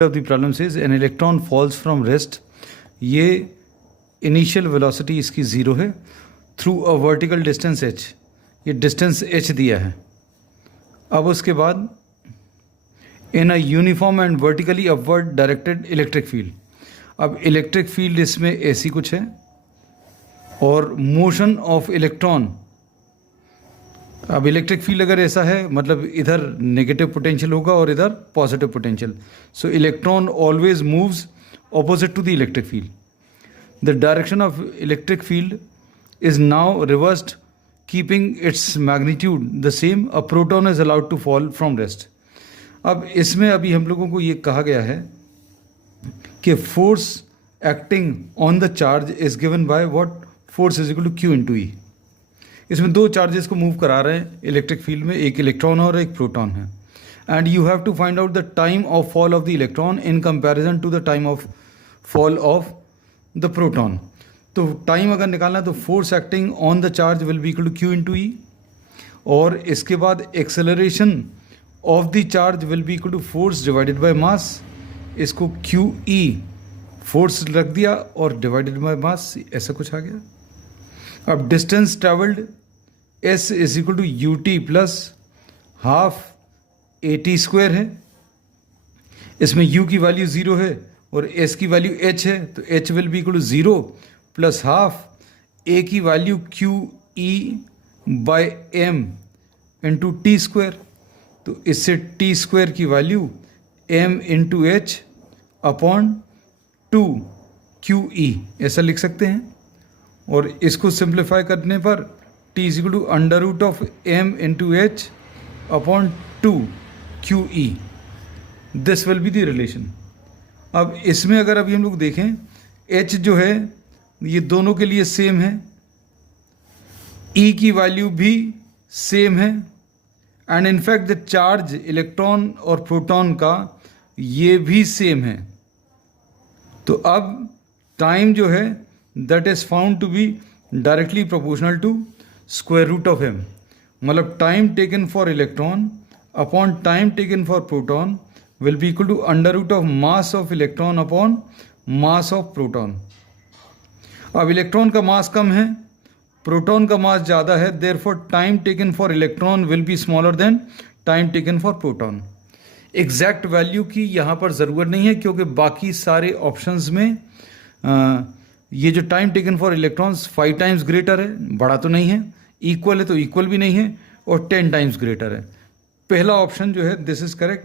of the problem says an electron falls from rest. ये initial velocity इसकी zero है through a vertical distance h. ये distance h दिया है. अब उसके बाद in a uniform and vertically upward directed electric field. अब इलेक्ट्रिक फील्ड इसमें ऐसी कुछ है और मोशन ऑफ इलेक्ट्रॉन. अब इलेक्ट्रिक फील्ड अगर ऐसा है मतलब इधर नेगेटिव पोटेंशियल होगा और इधर positive potential. So electron always moves opposite to the electric field. The direction of electric field is now reversed, keeping its magnitude the same. A proton is allowed to fall from rest. अब इसमें अभी हम लोगों को ये कहा गया है कि force acting on the charge is given by what? Force is equal to Q into E. इसमें दो चार्जेस को मूव करा रहे हैं इलेक्ट्रिक फील्ड में, एक इलेक्ट्रॉन और एक प्रोटॉन है. And you have to find out the time of fall of the electron in comparison to the time of fall of the proton. तो टाइम अगर निकालना तो force acting on the charge will be equal to Q into E, और इसके बाद acceleration of the charge will be equal to force divided by mass. इसको Q ई force रख दिया और डिवाइडेड बाय मास, ऐसा कुछ आ गया. अब distance travelled S is equal to U T plus half A T square है. इसमें u की वैल्यू ज़ीरो है और s की वैल्यू h है, तो h will be equal to zero plus half a की value q e by m into T square. तो इससे टी स्क्वायर की value m into H upon two Q E ऐसा लिख सकते हैं. और इसको सिंप्लीफाई करने पर t is equal to under root of m into H upon two Q E. This will be the relation. अब इसमें अगर अभी हम लोग देखें h जो है ये दोनों के लिए सेम है, e की वैल्यू भी सेम है, and in fact the charge electron और प्रोटॉन का ये भी सेम है. तो अब टाइम जो है that is found to be directly proportional to square root of m. मतलब time taken for electron upon time taken for proton will be equal to under root of mass of electron upon mass of proton. अब electron का mass कम है, proton का mass ज़्यादा है, therefore time taken for electron will be smaller than time taken for proton. Exact value की यहाँ पर ज़रूरत नहीं है क्योंकि बाकी सारे ऑप्शंस में ये जो time taken for electrons 5 times greater है, बड़ा तो नहीं है, इक्वल है तो इक्वल भी नहीं है, और 10 टाइम्स ग्रेटर है. पहला ऑप्शन जो है दिस इज करेक्ट.